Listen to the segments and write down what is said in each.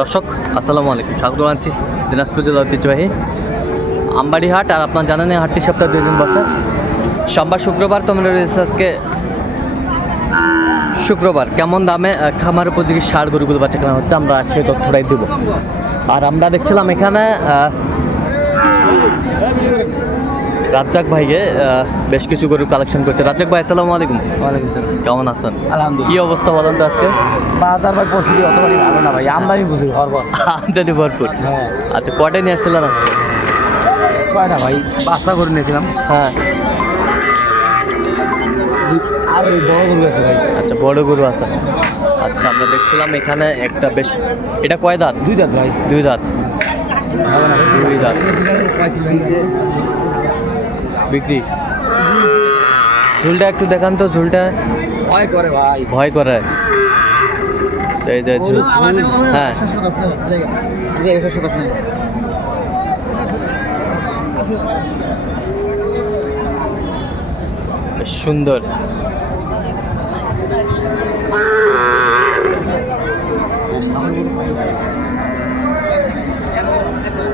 দর্শক, আসসালামু আলাইকুম। স্বাগত জানাচ্ছি দিনাজপুর জেলা ঐতিহ্যবাহী আমবাড়ি হাট আর আপনার জানেন হাটটি সপ্তাহে দুই দিন বসে। সোমবার, শুক্রবার তোমরা রয়েছে আজকে শুক্রবার। কেমন দামে খামার উপযোগী সার গরুগুলো বাচ্চা কেনা হচ্ছে, আমরা সেই তথ্যটাই দেবো। আর আমরা দেখছিলাম এখানে রাজ্জাক ভাইকে বেশ কিছু গরু কালেকশন করছে। রাজ্জাক ভাই আসসালামু আলাইকুম। ওয়ালাইকুম সালাম। কেমন আছেন? আলহামদুলিল্লাহ। কি অবস্থা বলেন তো আজকে? বাজার ভাই পরিস্থিতি অতবারই ভালো না ভাই আমদানি বুঝি হরবর আমদানি ভরপুর। হ্যাঁ। আচ্ছা কটায় নিয়ে আসছিলেন আজকে? না ভাই? পাঁচটা করে নিয়েছিলাম। হ্যাঁ। আর বড় গরু আছে ভাই। আচ্ছা বড় গরু আছে। আচ্ছা আমরা দেখছিলাম এখানে একটা বেশ এটা কয় দাঁত? দুই দাঁত ভাই। দুই দাঁত। দুই দাঁত। বিক্রি? ঝুলটা একটু দেখান তো ঝুলটা। ভয় করে ভাই। ভয় করে। আচ্ছা, এই যে ঝুল। হ্যাঁ সুন্দর পাঁচ ছয় সাত চোর কি রে এটা করে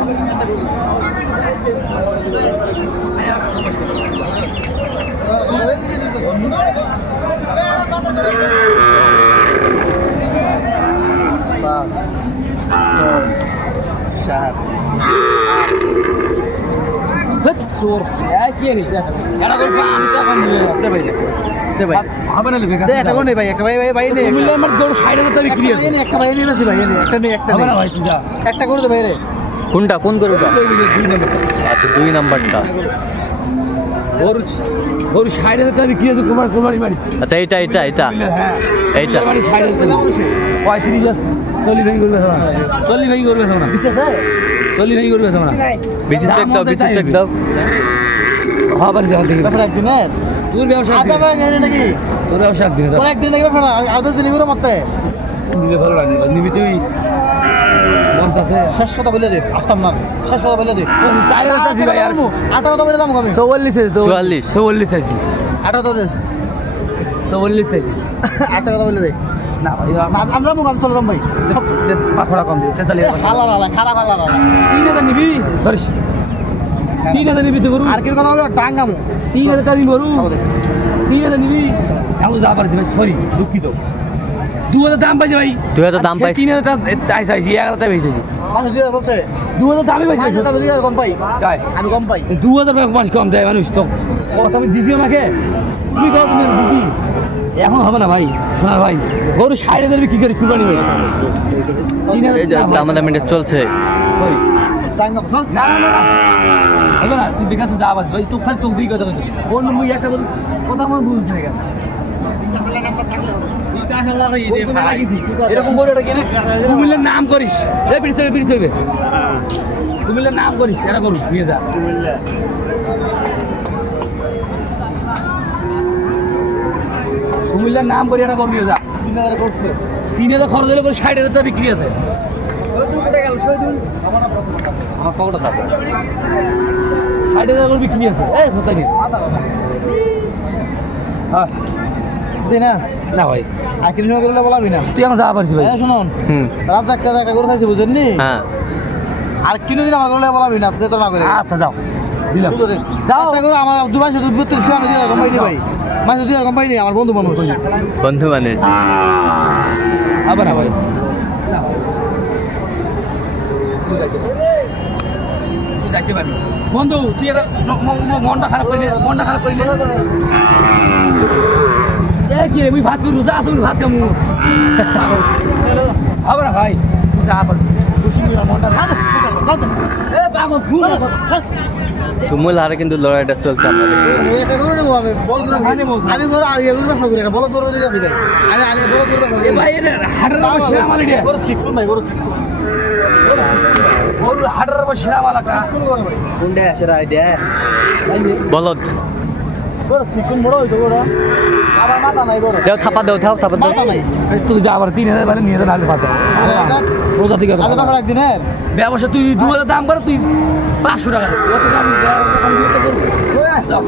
আমি টাকা নিয়ে দে ভাই দে ভাই হবে না লিখে দে, একটা করে নে ভাই, একটা ভাই, ভাই, ভাই নে। মিলে আমার জোর সাইড হাজার টাকা বিক্রি আছে একটা নে, একটা ভাই নিয়ে আসি ভাই, এনে, একটা নে, একটা হবে নে। না ভাই তুই যা একটা করে। কোনটা কোন নম্বর আচ্ছা দুই নাম্বারটা ওর ওর ষাট হাজার টাকা বিক্রি আছে কুমার কুমারি বাড়ি। আচ্ছা এইটা এটা এটা। হ্যাঁ। এইটা বাড়ি ষাট হাজার টাকা পঁয়ত্রিশ চল্লিশ ভেঙে করবে না চল্লিশ ভেঙে করবে না বিশেষ চল্লিশ ভেঙে করবে না বিশেষ চেক দাও বিশেষ চেক দাও। হবার যাওয়া থেকে একদিনের? তোর ব্যবসা নাকি? তোর ব্যবসা একদিন একদিন নাকি দশ দিন এগুলো মরতে? নিলে ভালো লাগে। নিবি তুই পঞ্চাশে শেষ কথা বলে দে, আসতাম না। শেষ কথা বলে দে। চার হাজার চাইছি ভাই আর আটা কথা বলে দাম কমে। চৌয়াল্লিশে চুয়াল্লিশ। চৌয়াল্লিশ চাইছি বলে দে। চৌয়াল্লিশ চাইছি আটা কথা বলে দে। না ভাই আমরা যাব, আমি চলে যাম ভাই। পাখড়া কম দিয়ে তেতাল্লিশ হালা হালা, খারাপ হালা হালা। তিন হাজার নিবি ধরিস তিন হাজার নিবি তো গরু আর কীরকম হবে? ডাঙ্গামু। তিন হাজার টাকা নিবি তিন হাজার নিবি এমন যা পারছি ভাই সরি দুঃখিত দু হাজার দাম পাইছে ভাই। দুই হাজার দাম পাইছে। তিন হাজার টাকা চাই চাইছি এক হাজার টাকা বেঁচেছি মানুষ দুই হাজার বলছে। দু হাজার দামই পাইছে কম পাই। তাই? আমি কম পাই। দু হাজার মানুষ কম দেয় মানুষ তো। কথা আমি দিছিও নাকি তুমি কত তুমি দিছি। এখন হবে না ভাই শোনা ভাই গরু ষাট হাজার বিক্রি করে কুরবানি ভাই দামাদামিটা চলছে। না না না তুই যা ভাই খালি অন্য মুই একটা কথা আমার বুঝছে না কেন এরকম বলে ওটা কিনে কুমিল্লার নাম করিস। এ পিড়ি চলবে পিড়ি কুমিল্লার নাম করিস এটা করুস নিয়ে যা। কুমিল্লার নাম করি এটা করবি যা। তিন হাজার করছে। তিন হাজার খরচ হলে করে ষাট হাজার বিক্রি আছে? আমার খবরটা থাকবে ষাট হাজার করে বিক্রি আছে। এই কোথায় নিয়ে হ্যাঁ দে না। ভাই। আর কিছু সময় করলে বলাবি না। তুই আমার যা পারছিস ভাই। শুনুন হুম। রাজা একটা একটা করে থাকছে বুঝেন নি? হ্যাঁ। আর কিনো দিন আমার করলে বলাবি না সে তো না করে। আচ্ছা যাও। দিলাম। যাও। একটা করে আমার দু মাসে বত্রিশ আমি দিয়ে কম পাইনি ভাই। মাসে দিয়ে কম পাইনি আমার বন্ধু মানুষ। বন্ধু মানুষ। আবার না ভাই। না ভাই। যাইতে পারবি। বন্ধু তুই মনটা খারাপ করলি মনটা খারাপ করলি কি রে মুই ভাত করু যা আসুন ভাত খামু। হবে না ভাই তুমুল হারে কিন্তু লড়াইটা চলছে আমি আমি। আমি আমি বলদ। দেও থাপা দেও থাও থাপা দেও মাথা নাই তুই যা আবার তিন হাজার মানে নিয়ে যা নাহলে পাতা রোজা থেকে একদিনের ব্যবসা তুই দু হাজার দাম করে তুই পাঁচশো টাকা। অত দাম?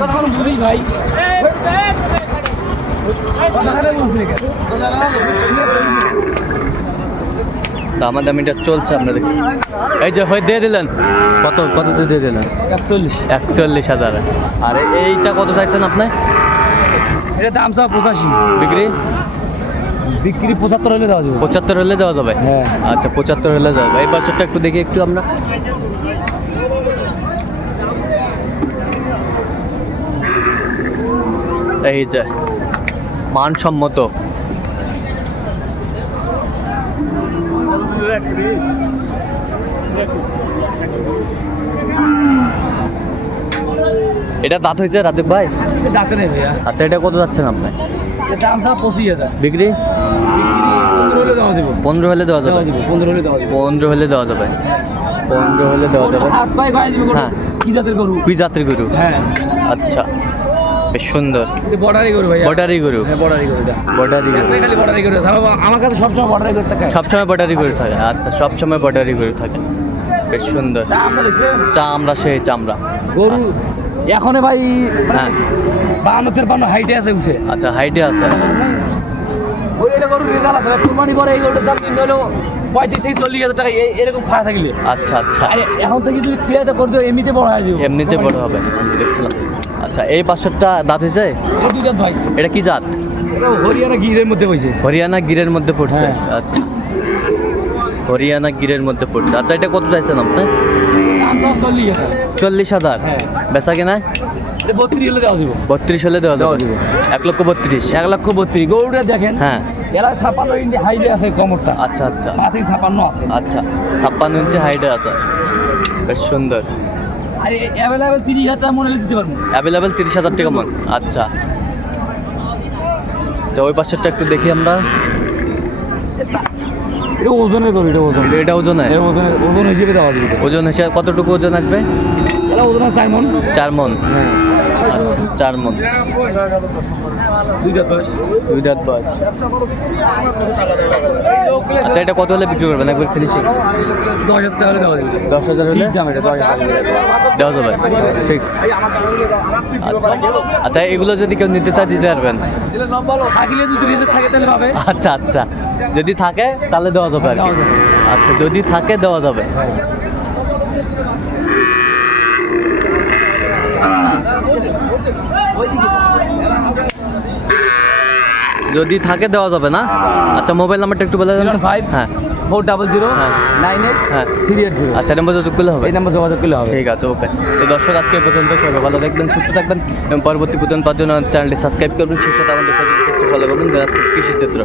কথা বলুন ভাই কথা খারাপ বলছি নাকি? দামাদামিটা চলছে দেখছি। এই যে হয়ে দিয়ে দিলেন? কত কত দিয়ে দিলেন? একচল্লিশ। একচল্লিশ হাজার। আর এইটা কত চাইছেন আপনি? এটা দাম সব পঁচাশি। বিক্রি? বিক্রি পঁচাত্তর হলে দেওয়া যাবে। পঁচাত্তর হলে দেওয়া যাবে? হ্যাঁ। আচ্ছা পঁচাত্তর হলে দেওয়া যাবে। এই পাশেরটা একটু দেখি একটু আমরা। এই যে মানসম্মত। এটা দাঁত হয়েছে রাতে ভাই? দাঁতে নেই ভাইয়া। আচ্ছা এটা কত যাচ্ছেন আপনি দাম সব পঁচিশ হাজার। বিক্রি? পনেরো হলে দেওয়া যাবে। পনেরো হলে দেওয়া যাবে? পনেরো হলে দেওয়া যাবে। পনেরো হলে দেওয়া যাবে। হ্যাঁ। কি জাতের গরু? কুই জাতের গরু? হ্যাঁ। আচ্ছা। বেশ সুন্দর। বর্ডারি গরু ভাইয়া। বর্ডারি গরু। হ্যাঁ বর্ডারি গরু এটা। বর্ডারি গরু। খালি বর্ডারি গরু। আমার- কাছে সবসময় বর্ডারি গরু থাকে। সবসময় বর্ডারি গরু থাকে। আচ্ছা সবসময় বর্ডারি গরু থাকে। বেশ সুন্দর। আমরা চামড়া সেই চামড়া। গরু এখনে ভাই হ্যাঁ। বান্ন তেরপান্ন হাইটে আছে উঠছে। আচ্ছা হাইটে আছে। কুরবানি পরে এই গরুটার দাম কিনতে হলো পঁয়ত্রিশ থেকে চল্লিশ হাজার টাকা। এরকম খাওয়া থাকলে। আচ্ছা আচ্ছা। আরে এখন থেকে যদি করতে এমনিতে বড় হয়ে যাবে। এমনিতে বড় হবে। দেখছিলাম। আচ্ছা এই পাশেরটা দাঁত হয়েছে? এটা ভাই। এটা কি জাত? হরিয়ানা গিরের মধ্যে পড়ছে। হরিয়ানা গিরের মধ্যে পড়ছে? হ্যাঁ। আচ্ছা। হরিয়ানা গিরের মধ্যে পড়ছে। আচ্ছা এটা কত চাইছেন আপনি? চল্লিশ হাজার। হ্যাঁ। বেচা কেনা? বত্রিশ হলে দেওয়া যাবে। বত্রিশ হলে দেওয়া দেওয়া যাবে। যাবে। এক লক্ষ বত্রিশ? এক লক্ষ বত্রিশ। দেখেন হ্যাঁ। এরা ছাপান্ন আছে কমরটা। আচ্ছা আচ্ছা। ছাপান্ন আছে। আচ্ছা ছাপ্পান্ন ইঞ্চি হাইটে আছে। বেশ সুন্দর। আর অ্যাভেলেবেল তিরিশ হাজার টাকা মনে দিতে পারব। অ্যাভেলেবেল তিরিশ হাজার টাকা মন আচ্ছা। আচ্ছা ওই পাশেরটা একটু দেখি আমরা। এটা ওজনের গরু এটা ওজন। এটা ওজন ওজনের ওজন হিসেবে দেওয়া যাবে। ওজন হিসেবে কতটুকু ওজন আসবে? ওজন চার মন চার মন হ্যাঁ। চার মন। দুই জাত বয়স দুই দাঁত বয়স। আচ্ছা এটা কত হলে বিক্রি করবেন? একবার ফিনিশিং দশ হাজার টাকা হলে দেওয়া যাবে। দশ হাজার হলে? দাম এটা দশ হাজার দেওয়া যাবে। ফিক্স আচ্ছা। আচ্ছা এগুলো যদি কেউ নিতে চায় দিতে পারবেন। থাকিলে যদি রিজার্ভ থাকে তাহলে পাবে। আচ্ছা আচ্ছা। যদি থাকে তাহলে দেওয়া যাবে আর দেওয়া যাবে। আচ্ছা যদি থাকে দেওয়া যাবে। যদি থাকে দেওয়া যাবে না? আচ্ছা মোবাইল নাম্বারটা একটু বলে দেন। Zero হ্যাঁ। ফোর ডাবল জিরো হ্যাঁ। নাইন এইট হ্যাঁ। Three eight zero. আচ্ছা নাম্বার যোগাযোগ করলে হবে? এই নাম্বার যোগাযোগ করলে হবে। ঠিক আছে ওকে। তো দর্শক আজকে পর্যন্ত সবাই ভালো থাকবেন সুস্থ থাকবেন এবং পরবর্তী পর্যন্ত পাওয়ার জন্য চ্যানেলটি সাবস্ক্রাইব করবেন। সেই সাথে আমাদের ফলো করবেন। দিনাজপুর কৃষি চিত্র